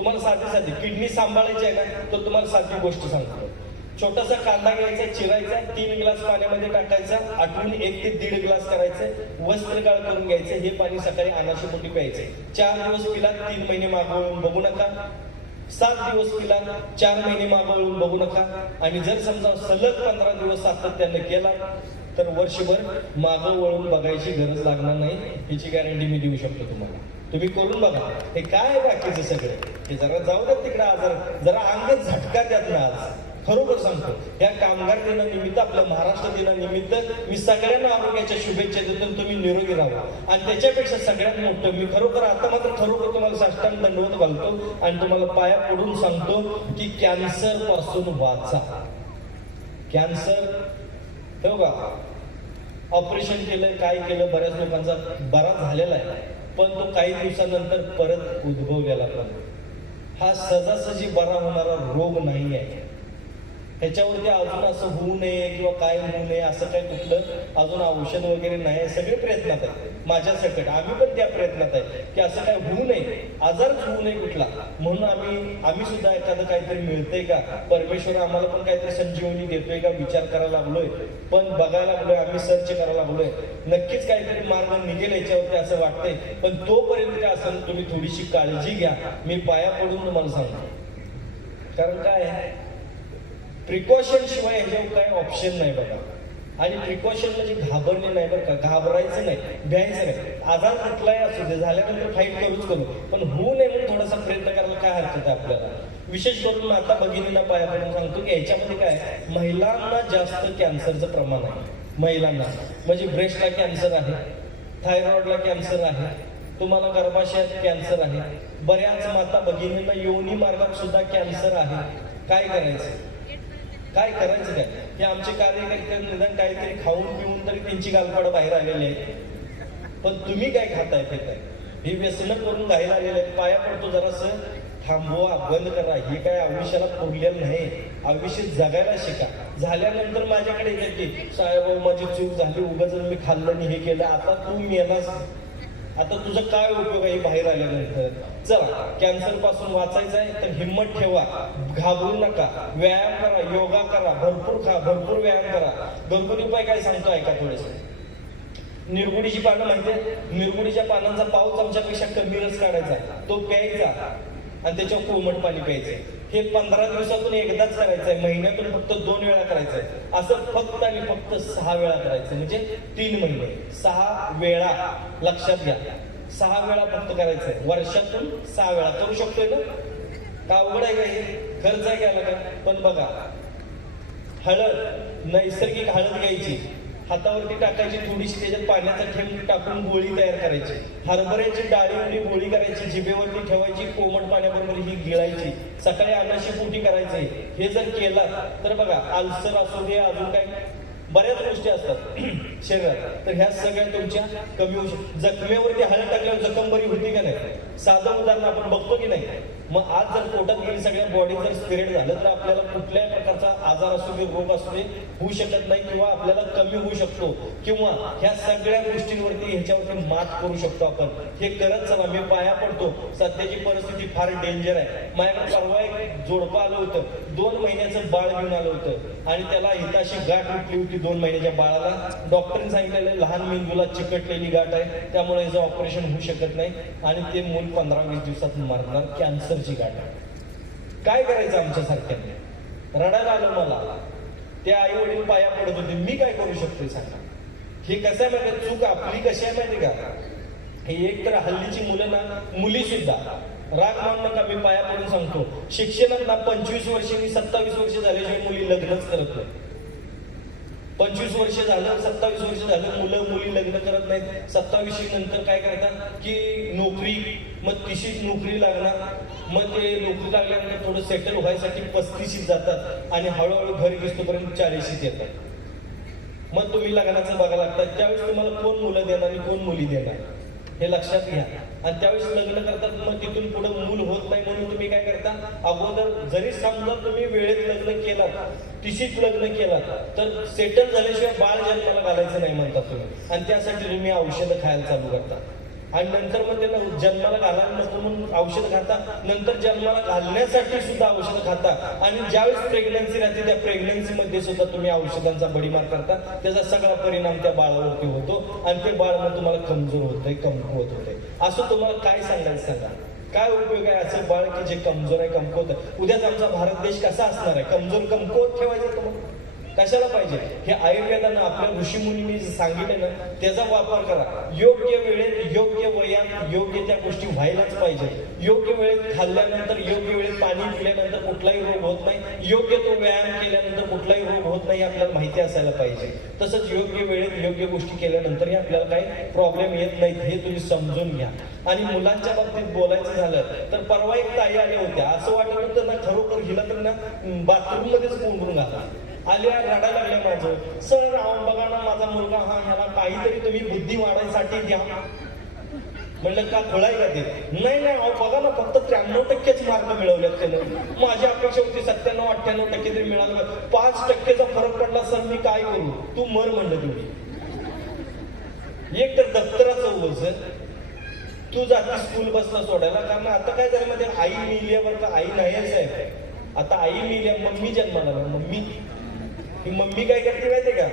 तुम्हाला साधी साधी किडनी सांभाळायची आहे ना तर तुम्हाला साधी गोष्ट सांगतो. छोटासा कांदा घ्यायचा चिरायचा तीन ग्लास पाण्यामध्ये टाकायचा आठवून एक ते दीड ग्लास करायचं वस्त्र गाळ करून घ्यायचं हे पाणी सकाळी अनाशीपोटी प्यायचं. चार दिवस पिला तीन महिने मागवून बघू नका. सात दिवस पिला चार महिने मागवून बघू नका. आणि जर समजा सलग पंधरा दिवस सातत्यानं केला तर वर्षभर मागं वळून बघायची गरज लागणार नाही. याची गॅरंटी मी देऊ शकतो तुम्हाला. तुम्ही करून बघा. हे काय बाकीचं सगळं? की जरा जाऊ द्या तिकडे आजार जरा अंग झटका द्यात ना आज. खरोखर सांगतो या कामगार दिनानिमित्त आपल्या महाराष्ट्र दिनानिमित्त मी सगळ्यांना आरोग्याच्या शुभेच्छा देतो तुम्ही निरोगी राहा. आणि त्याच्यापेक्षा सगळ्यात मोठं मी खरोखर आता मात्र खरोखर तुम्हाला साष्टांग दंडवत घालतो आणि तुम्हाला पाया पडून सांगतो की कॅन्सरपासून वाचा. कॅन्सर ठेव का ऑपरेशन केलं काय केलं बऱ्याच लोकांचा बरा झालेला आहे पण तो काही दिवसानंतर परत उद्भवलेला पण. हा सहजासहजी बरा होणारा रोग नाही आहे ह्याच्यावरती अजून असं होऊ नये किंवा काय होऊ नये असं काय कुठलं अजून औषध वगैरे नाही सगळे प्रयत्नात आहे माझ्यासकट. आम्ही पण त्या प्रयत्नात आहे की असं काय होऊ नये आजारच होऊ नये कुठला. म्हणून आम्ही आम्ही सुद्धा एखादं काहीतरी मिळतंय का? परमेश्वर आम्हाला पण काहीतरी संजीवनी देतोय का? विचार करायला लागलोय. पण बघायला लागलोय आम्ही सर्च करायला लागलोय. नक्कीच काहीतरी मार्ग निघेल याच्यावरती असं वाटतंय. पण तोपर्यंत काय असेल तुम्ही थोडीशी काळजी घ्या. मी पाया पडून तुम्हाला सांगतो. कारण काय प्रिकॉशन शिवाय ह्याच्यावर काय ऑप्शन नाही बघा. आणि प्रिकॉशन म्हणजे घाबरणे नाही बरं का. घाबरायचं नाही भ्यायचं नाही. आजार कुठलाही असू दे झाल्यानंतर फाईट करूच करू. पण होऊ नये म्हणून थोडासा प्रयत्न करायला काय हरकत आहे आपल्याला? विशेष करून आता भगिनींना पाया पडून सांगतो की याच्यामध्ये काय महिलांना जास्त कॅन्सरचं प्रमाण आहे. महिलांना. म्हणजे ब्रेस्टला कॅन्सर आहे थायरॉइडला कॅन्सर आहे तुम्हाला गर्भाशयात कॅन्सर आहे बऱ्याच माता भगिनींना योनी मार्गात सुद्धा कॅन्सर आहे. काय करायचं? काय करायचं काय? हे आमचे कार्यकर्ते निदान काहीतरी खाऊन पिऊन तरी त्यांची गालपाडं बाहेर आलेली आहे पण तुम्ही काय खाताय काय? हे व्यसनं करून बाहेर आलेले आहेत. पाया पडतो जरासं. थांबवा बंद करा. हे काय आयुष्याला पुरलेलं नाही. आयुष्य जगायला शिका. झाल्यानंतर माझ्याकडे येते की साहेब हो, माझी चूक झाली. उगाच मी खाल्लं नाही हे केलं. आता तू मेलास. आता तुझं काय उपयोग आहे बाहेर आल्यानंतर? चला कॅन्सरपासून वाचायचं आहे तर हिंमत ठेवा. घाबरू नका. व्यायाम करा योगा करा भरपूर खा भरपूर व्यायाम करा. घरगुती उपाय काय सांगतो ऐका थोडेसे. निरगुडीची पानं माहितीये? निरगुडीच्या पानांचा पाऊस आमच्यापेक्षा कमी रस काढायचा. तो प्यायचा. आणि त्याच्यावर कोमट पाणी प्यायचंय हे पंधरा दिवसातून एकदाच करायचंय. महिन्यातून फक्त दोन वेळा करायचंय. असं फक्त आणि फक्त सहा वेळा करायचं म्हणजे तीन महिने. सहा वेळा. लक्षात घ्या. सहा वेळा फक्त करायचंय. वर्षातून सहा वेळा. करू शकतोय ना का अवघड आहे का हे? खर्च आहे घ्यायला का पण बघा. हळद. नैसर्गिक हळद घ्यायची. हातावरती टाकायची थोडीशी त्याच्यात पाण्याचा ठेव टाकून गोळी तयार करायची. हरभऱ्याची डाळीवरती गोळी करायची जिभेवरती ठेवायची कोमट पाण्याबरोबर ही गिळायची. सकाळी अन्नाशी पोटी करायची. हे जर केला तर बघा आल्सर असू दे अजून काय बऱ्याच गोष्टी असतात शरीरात. तर ह्या सगळ्या तुमच्या कमी होऊ शकतात जखमेवरती हळद टाकल्यावर जखम बरी होती का नाही? साधं उदाहरण आपण बघतो की नाही? मग आज जर पोटात गेली सगळ्या बॉडी जर स्पिरिट झालं तर आपल्याला कुठल्याही प्रकारचा आजार असू दे रोग असू दे होऊ शकत नाही किंवा आपल्याला कमी होऊ शकतो. किंवा ह्या सगळ्या गोष्टींवरती ह्याच्यावरती मात करू शकतो आपण. हे करत चला मी पाया पडतो. सध्याची परिस्थिती फार डेंजर आहे. माझ्याकडे परवा एक जोडपं आलं होतं. दोन महिन्याचं बाळ घेऊन आलं होतं. आणि त्याला हिताशी गाठ उठली होती दोन महिन्याच्या बाळाला. डॉक्टरने सांगितलेलं लहान मेंदूला चिकटलेली गाठ आहे. त्यामुळे याचं ऑपरेशन होऊ शकत नाही. आणि ते मूल पंधरा वीस दिवसात मरणार. कॅन्सरची गाठा. काय करायचं आमच्या सारख्यांनी? रडायला आलं मला. ते आई वडील पाया पडत होते. मी काय करू शकते सांगा? हे कसं आहे माहिती चूक आपली कशी आहे माहिती का? हे एक तर हल्लीची मुलं ना मुली सुद्धा राग मान नका मी पाया पडून सांगतो. शिक्षणात ना पंचवीस मी सत्तावीस वर्ष झाल्याशिवाय मुली लग्नच करत नाही. पंचवीस वर्ष झालं सत्तावीस वर्ष झालं मुलं मुली लग्न करत नाहीत. सत्तावीस नंतर काय करतात की नोकरी मग तिशीच नोकरी लागणार. मग ते नोकरी लागल्यानंतर थोडं सेटल व्हायसाठी पस्तीशीत जातात आणि हळूहळू घरी घेतोपर्यंत चाळीशीत येतात. मग तुम्ही लग्नाचं बघा लागतात. त्यावेळेस तुम्हाला कोण मुलं देणार आणि कोण मुली देणार? हे लक्षात घ्या. आणि त्यावेळेस लग्न करतात मग तिथून पुढे मूल होत नाही म्हणून तुम्ही काय करता? अगोदर जरी समजा तुम्ही वेळेत लग्न केलात तिशीच लग्न केलात तर सेटल झाल्याशिवाय बाळ जन्माला घालायचं नाही म्हणता तुम्ही. आणि त्यासाठी तुम्ही औषधं खायला चालू करता. आणि नंतर मग त्यांना जन्माला घालायला नको म्हणून औषध खाता. नंतर जन्माला घालण्यासाठी सुद्धा औषध खाता. आणि ज्यावेळेस प्रेग्नन्सी राहते त्या प्रेग्नन्सी मध्ये सुद्धा तुम्ही औषधांचा बडीमार करता. त्याचा सगळा परिणाम त्या बाळावरती होतो. आणि ते बाळ मग तुम्हाला कमजोर होतंय कमकुवत होतंय असं तुम्हाला काय सांगायचं सांगा? काय उपयोग आहे असं बाळ की जे कमजोर आहे कमकुवत आहे? उद्याच आमचा भारत देश कसा असणार आहे? कमजोर कमकुवत ठेवायचं तुम्हाला? कशाला पाहिजे? हे आयुर्वेदानं आपल्या ऋषीमुनी सांगितलं ना त्याचा वापर करा. योग्य वेळेत योग्य वयात योग्य त्या गोष्टी व्हायलाच पाहिजे. योग्य वेळेत खाल्ल्यानंतर योग्य वेळेत पाणी पिल्यानंतर कुठलाही रोग होत नाही. योग्य तो व्यायाम केल्यानंतर कुठलाही रोग होत नाही आपल्याला माहिती असायला पाहिजे. तसंच योग्य वेळेत योग्य गोष्टी केल्यानंतरही आपल्याला काही प्रॉब्लेम येत नाहीत हे तुम्ही समजून घ्या. आणि मुलांच्या बाबतीत बोलायचं झालं तर परवा एक ताई आल्या होत्या. असं वाटलं तर ना खरोखर हिला तर ना बाथरूम मध्येच कोंडून घाला. आल्या रडायला लागल्या माझं. सर अहो बघा ना माझा मुलगा हा ह्याला काहीतरी तुम्ही बुद्धी वाढायसाठी द्या. म्हणलं का खोळाय का ते? नाही नाही अहो बघा ना फक्त त्र्याण्णव टक्केच मार्क मिळवलेत त्यानं. माझी अपेक्षा होती सत्त्याण्णव अठ्ठ्याण्णव टक्के तरी मिळालं पाच टक्केचा फरक पडला सर मी काय करू? तू मर म्हणलं तुम्ही. एक तर दप्तराचं सर. तू जाता स्कूल बसला सोडायला कारण आता काय झालं मध्ये आई मिल्यावर तर आई नाही साहेब. आता आई मिल्या मम्मी जन्माला मम्मी. ही मम्मी काय करते माहिती का?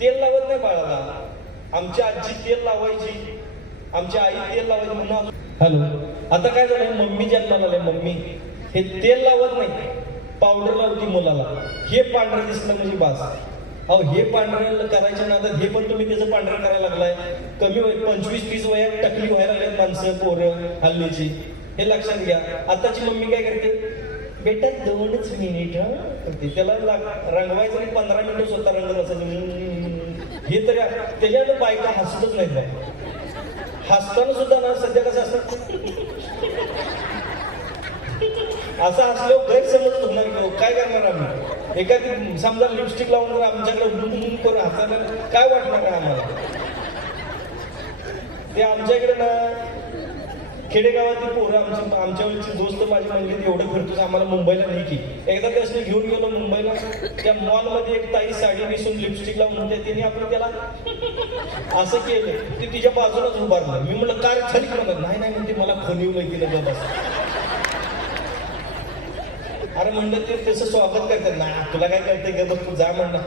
तेल लावत नाही बाळाला. आमची आजी तेल लावायची. आमची आई तेल लावायची म्हणून हॅलो. आता काय झालं मम्मी जन्माला आले मम्मी हे तेल लावत नाही. पावडर लावती मुलाला. हे पांढरं दिसलं म्हणजे बास. अहो हे पांढरं करायच्या नादात हे पण तुम्ही त्याचं पांढरं करायला लागलाय. कमी वय पंचवीस तीस वयात टकली व्हायला लागल्यात माणसं पोरं हल्लीची. हे लक्षात घ्या. आताची मम्मी काय करते? बेटा दोनच मिनिट. त्याला रंगवायचं आणि पंधरा मिनिटं स्वतः रंगत असायचं हे तरी त्याच्यानं बायका हसतच नाहीत बाय हसताना सुद्धा ना सध्या कसं असतं? असं असल्यावर गैरसमज होणार की हो, काय करणार आम्ही? एखादी समजा लिपस्टिक लावून जर आमच्याकडे बुंबुंबुंब करून हसायला काय वाटणार आम्हाला? ते आमच्याकडे ना खेडेगावातील पोरं आमची आमच्या वेळची दोस्त माझी म्हणली एवढं फिरतोस आम्हाला मुंबईला नाही की. एकदा त्यासनी घेऊन गेलो मुंबईला. त्या मॉलमध्ये एक ताई साडी नेसून लिपस्टिक लावून म्हणते तिने आपण त्याला असं केलं. ते तिच्या बाजूलाच उभारलं. मी म्हणलं काय खाली म्हणत नाही नाही म्हणते मला खोनिवलं नाही गप बस अरे म्हणलं ते तसं स्वागत करतात. ना तुला काय कळतंय का? तू जा म्हणलं.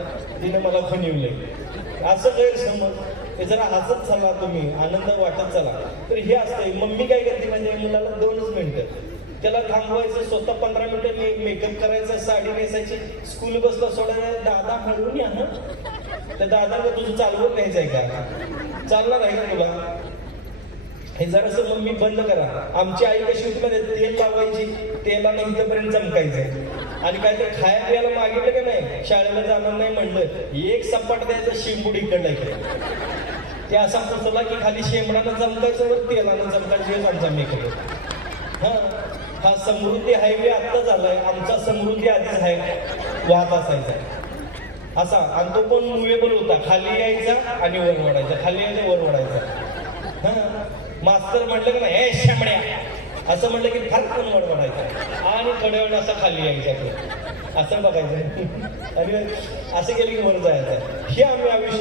तिने मला पण येऊ नये. असं गैरसमज. हे जरा हसत चला तुम्ही आनंद वाटत चला. तर हे असतंय मम्मी काय करते म्हणजे मुलाला दोनच मिनिटं. त्याला थांबवायचं स्वतः पंधरा मिनिटं मेकअप करायचं साडी नेसायची स्कूल बसला सोडायला दादा हळून या ना. त्या दादाला तुझं चालवत न्यायचं आहे का? चालणार आहे का तुला हे जरासं मम्मी बंद करा. आमची आई कशी होती माहिती तेल लावायची तेलाने इथपर्यंत चमकायचं. आणि काहीतरी खाया पियाला मागितलं का नाही? शाळेला जाणार नाही म्हणलं. एक सपाट द्यायचं शिंबुडी कडला ते असा पुसला की खाली शेंबडानं चमकायचं वर तेलानं चमकायचं हेच आमचा मेकअप हा. हा समृद्धी हायवे आत्ता झालाय आमचा समृद्धी आधीच हाय. वाहत असायचा. असा. आणि तो पण मुवेबल होता. खाली यायचा आणि वर वाढायचा खाली यायचा वर वाढायचा हां. मास्तर म्हटलं की ना हे शेंबड्या. असं म्हटलं की फार पण वर वडायचा आणि कडेवर असा खाली यायचा असं बघायचं. आणि असं केलं की वर जायचं. हे आम्ही आयुष्य